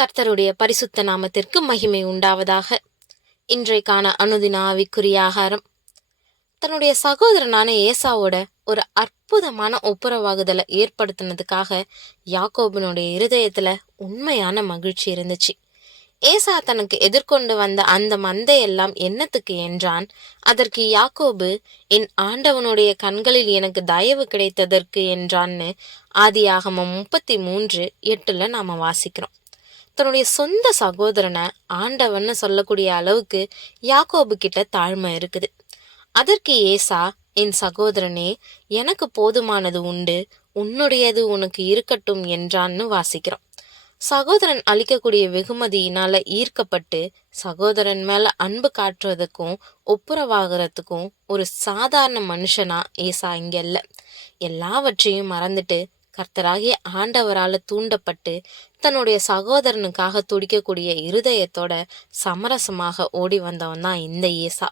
கர்த்தருடைய பரிசுத்த நாமத்திற்கு மகிமை உண்டாவதாக. இன்றைக்கான அனுதின ஆவிக்குரிய ஆகாரம். தன்னுடைய சகோதரனான ஏசாவோட ஒரு அற்புதமான ஒப்புரவாகுதலை ஏற்படுத்தினதுக்காக யாக்கோபினுடைய இருதயத்துல உண்மையான மகிழ்ச்சி இருந்துச்சு. ஏசா தனக்கு எதிர்கொண்டு வந்த அந்த மந்தையெல்லாம் என்னத்துக்கு என்றான் அதற்கு யாக்கோபு என் ஆண்டவனுடைய கண்களில் எனக்கு தயவு கிடைத்ததற்கு என்றான்னு ஆதியாகமம் முப்பத்தி மூன்று எட்டுல நாம வாசிக்கிறோம். தன்னுடைய சொந்த சகோதரனை ஆண்டவன்னு சொல்லக்கூடிய அளவுக்கு யாக்கோபு கிட்ட தாழ்மை இருக்குது. அதற்கு ஏசா என் சகோதரனே எனக்கு போதுமானது உண்டு. உன்னுடையது உனக்கு இருக்கட்டும் என்றான்னு வாசிக்கிறோம். சகோதரன் அளிக்கக்கூடிய வெகுமதியினால ஈர்க்கப்பட்டு சகோதரன் மேல அன்பு காட்டுறதுக்கும் ஒப்புரவாகிறதுக்கும் ஒரு சாதாரண மனுஷனா ஏசா இங்க இல்ல. எல்லாவற்றையும் மறந்துட்டு கர்த்தராகிய ஆண்டவரால் தூண்டப்பட்டு தன்னுடைய சகோதரனுக்காக துடிக்கக்கூடிய இருதயத்தோட சமரசமாக ஓடி வந்தவன் தான் இந்த ஏசா.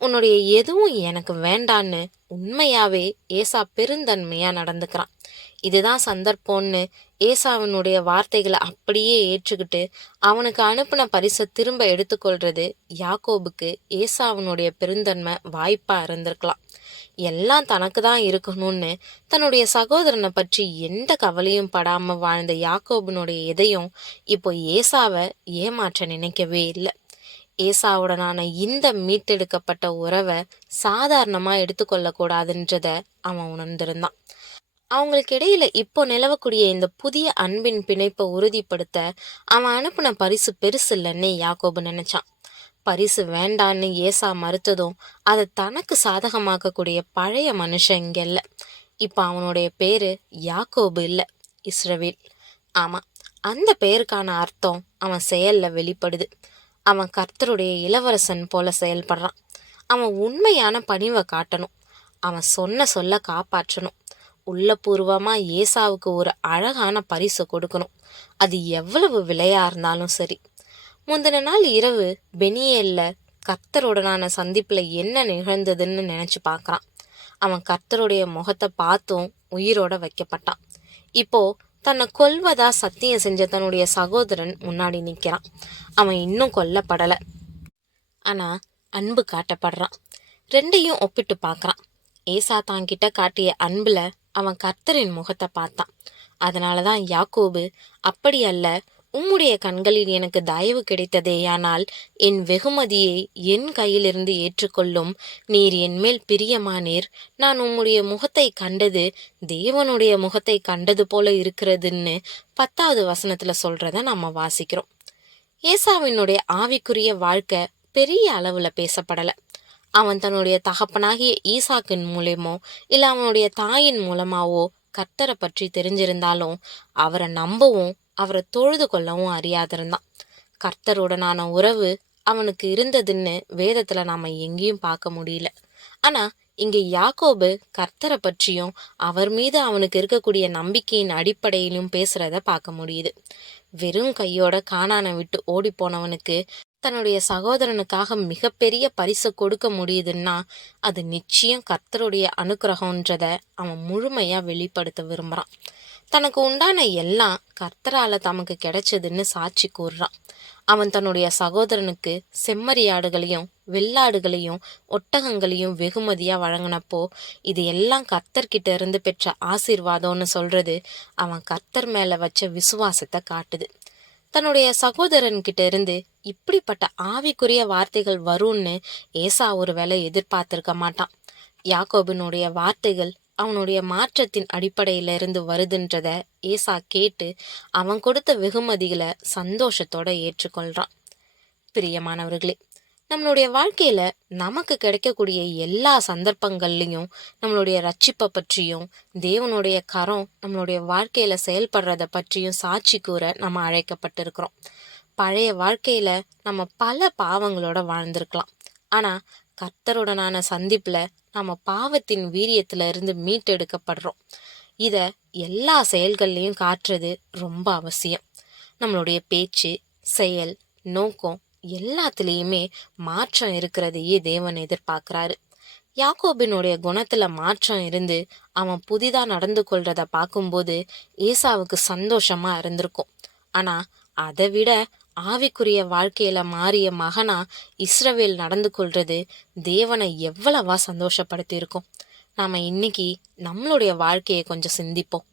உன்னுடைய எதுவும் எனக்கு வேண்டான்னு உண்மையாவே ஏசா பெருந்தன்மையா நடந்துக்கிறான். இதுதான் சந்தர்ப்பம்னு ஏசாவினுடைய வார்த்தைகளை அப்படியே ஏற்றுக்கிட்டு அவனுக்கு அனுப்பின பரிசை திரும்ப எடுத்துக்கொள்றது யாக்கோபுக்கு ஏசாவினுடைய பெருந்தன்மை வாய்ப்பா இருந்திருக்கலாம். எல்லாம் தனக்கு தான் இருக்கணும்னு தன்னுடைய சகோதரனை பற்றி எந்த கவலையும் படாமல் வாழ்ந்த யாக்கோபனுடைய இதயம் இப்போ ஏசாவை ஏமாற்ற நினைக்கவே இல்லை. ஏசாவுடனான இந்த மீட்டெடுக்கப்பட்ட உறவை சாதாரணமாக எடுத்துக்கொள்ளக்கூடாதுன்றத அவன் உணர்ந்திருந்தான். அவங்களுக்கு இடையில இப்போ நிலவக்கூடிய இந்த புதிய அன்பின் பிணைப்பை உறுதிப்படுத்த அவன் அனுப்பின பரிசு பெருசு இல்லைன்னு யாக்கோபு நினைச்சான். பரிசு வேண்டான்னு ஏசா மறுத்ததும் அதை தனக்கு சாதகமாக்கக்கூடிய பழைய மனுஷன் இங்கே இல்லை. இப்போ அவனுடைய பேரு யாக்கோபு இல்லை இஸ்ரவேல். ஆமாம் அந்த பெயருக்கான அர்த்தம் அவன் செயலில் வெளிப்படுது. அவன் கர்த்தருடைய இளவரசன் போல செயல்படுறான். அவன் உண்மையான பணிவை காட்டணும். அவன் சொன்ன சொல்ல காப்பாற்றணும். உள்ளபூர்வமாக ஏசாவுக்கு ஒரு அழகான பரிசு கொடுக்கணும். அது எவ்வளவு விலையாக இருந்தாலும் சரி. முந்தின நாள் இரவு பெனியல்ல கர்த்தருடனான சந்திப்புல என்ன நிகழ்ந்ததுன்னு நினைச்சு பார்க்கறான். அவன் கர்த்தருடைய முகத்தை பார்த்தும் உயிரோட வைக்கப்பட்டான். இப்போ தன்னை கொல்வதா சத்தியம் செஞ்ச தன்னுடைய சகோதரன் முன்னாடி நிற்கிறான் அவன் இன்னும் கொல்லப்படலை. ஆனா அன்பு காட்டப்படுறான். ரெண்டையும் ஒப்பிட்டு பார்க்கறான். ஏசா தாங்கிட்ட காட்டிய அன்புல அவன் கர்த்தரின் முகத்தை பார்த்தான். அதனாலதான் யாக்கோபு அப்படி அல்ல உம்முடைய கண்களில் எனக்கு தயவு கிடைத்ததேயானால் என் வெகுமதியை என் கையிலிருந்து ஏற்றுக்கொள்ளும் நீர் என் மேல் பிரியமானீர். நான் உம்முடைய முகத்தை கண்டது தேவனுடைய முகத்தை கண்டது போல இருக்கிறதுன்னு பத்தாவது வசனத்துல சொல்றத நம்ம வாசிக்கிறோம். ஏசாவினுடைய ஆவிக்குரிய வாழ்க்கை பெரிய அளவுல பேசப்படல. அவன் தன்னுடைய தகப்பனாகிய ஈசாக்கின் மூலயமோ இல்லை அவனுடைய தாயின் மூலமாவோ கர்த்தரை பற்றி தெரிஞ்சிருந்தாலும் அவரை நம்பவும் அவரை தொழுது கொள்ளவும் அறியாதிருந்தான். கர்த்தருடனான உறவு அவனுக்கு இருந்ததுன்னு வேதத்துல நாம எங்கேயும் பார்க்க முடியல. ஆனா இங்க யாக்கோபு கர்த்தரை பற்றியும் அவர் மீது அவனுக்கு இருக்கக்கூடிய நம்பிக்கையின் அடிப்படையிலும் பேசுறத பார்க்க முடியுது. வெறும் கையோட காணானை விட்டு ஓடி போனவனுக்கு தன்னுடைய சகோதரனுக்காக மிகப்பெரிய பரிசு கொடுக்க முடியுதுன்னா அது நிச்சயம் கர்த்தருடைய அனுக்கிரகம்ன்றத அவன் முழுமையா வெளிப்படுத்த விரும்புறான். தனக்கு உண்டான எல்லாம் கர்த்தரால தமக்கு கிடைச்சதுன்னு சாட்சி கூறுறான். அவன் தன்னுடைய சகோதரனுக்கு செம்மறியாடுகளையும் வெள்ளாடுகளையும் ஒட்டகங்களையும் வெகுமதியா வழங்கினப்போ இது எல்லாம் கர்த்தர்கிட்ட இருந்து பெற்ற ஆசீர்வாதம்னு சொல்றது அவன் கர்த்தர் மேல வச்ச விசுவாசத்தை காட்டுது. தன்னுடைய சகோதரன் கிட்ட இருந்து இப்படிப்பட்ட ஆவிக்குரிய வார்த்தைகள் வரும்னு ஏசா ஒரு வேலை எதிர்பார்த்திருக்க மாட்டான். யாக்கோபினுடைய வார்த்தைகள் அவனுடைய மாற்றத்தின் அடிப்படையில இருந்து வருதுன்றத ஏசா கேட்டு அவன் கொடுத்த வெகுமதிகளை சந்தோஷத்தோட ஏற்றுக்கொள்றான். பிரியமானவர்களே நம்மளுடைய வாழ்க்கையில நமக்கு கிடைக்கக்கூடிய எல்லா சந்தர்ப்பங்கள்லையும் நம்மளுடைய ரட்சிப்பை பற்றியும் தேவனுடைய கரம் நம்மளுடைய வாழ்க்கையில செயல்படுறத பற்றியும் சாட்சி கூற நம்ம அழைக்கப்பட்டிருக்கிறோம். பழைய வாழ்க்கையில் நம்ம பல பாவங்களோட வாழ்ந்திருக்கலாம். ஆனால் கர்த்தருடனான சந்திப்பில் நம்ம பாவத்தின் வீரியத்தில் இருந்து மீட்டெடுக்கப்படுறோம். இதை எல்லா செயல்கள்லையும் காட்டுறது ரொம்ப அவசியம். நம்மளுடைய பேச்சு செயல் நோக்கம் எல்லாத்துலேயுமே மாற்றம் இருக்கிறதையே தேவன் எதிர்பார்க்குறாரு. யாக்கோபினுடைய குணத்துல மாற்றம் இருந்து அவன் புதிதா நடந்து கொள்றத பார்க்கும்போது ஏசாவுக்கு சந்தோஷமா இருந்திருக்கும். ஆனா அதை விட ஆவிக்குரிய வாழ்க்கையில மாறிய மகனா இஸ்ரவேல் நடந்து கொள்றது தேவனை எவ்வளவா சந்தோஷப்படுத்தி இருக்கும் நாம இன்னைக்கு நம்மளுடைய வாழ்க்கையை கொஞ்சம் சிந்திப்போம்.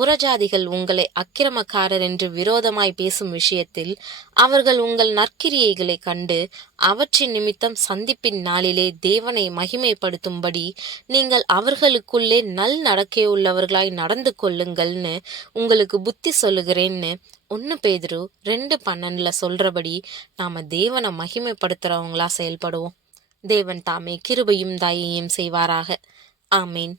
புறஜாதிகள் உங்களை அக்கிரமக்காரர் என்று விரோதமாய் பேசும் விஷயத்தில் அவர்கள் உங்கள் நற்கிரியைகளை கண்டு அவற்றின் நிமித்தம் சந்திப்பின் நாளிலே தேவனை மகிமைப்படுத்தும்படி நீங்கள் அவர்களுக்குள்ளே நல் நடக்கையுள்ளவர்களாய் நடந்து கொள்ளுங்கள்னு உங்களுக்கு புத்தி சொல்லுகிறேன்னு ஒன்று பேதரு ரெண்டு பன்னெண்டில் சொல்றபடி நாம தேவனை மகிமைப்படுத்துறவங்களா செயல்படுவோம். தேவன் தாமே கிருபையும் தயையும் செய்வாராக. ஆமீன்.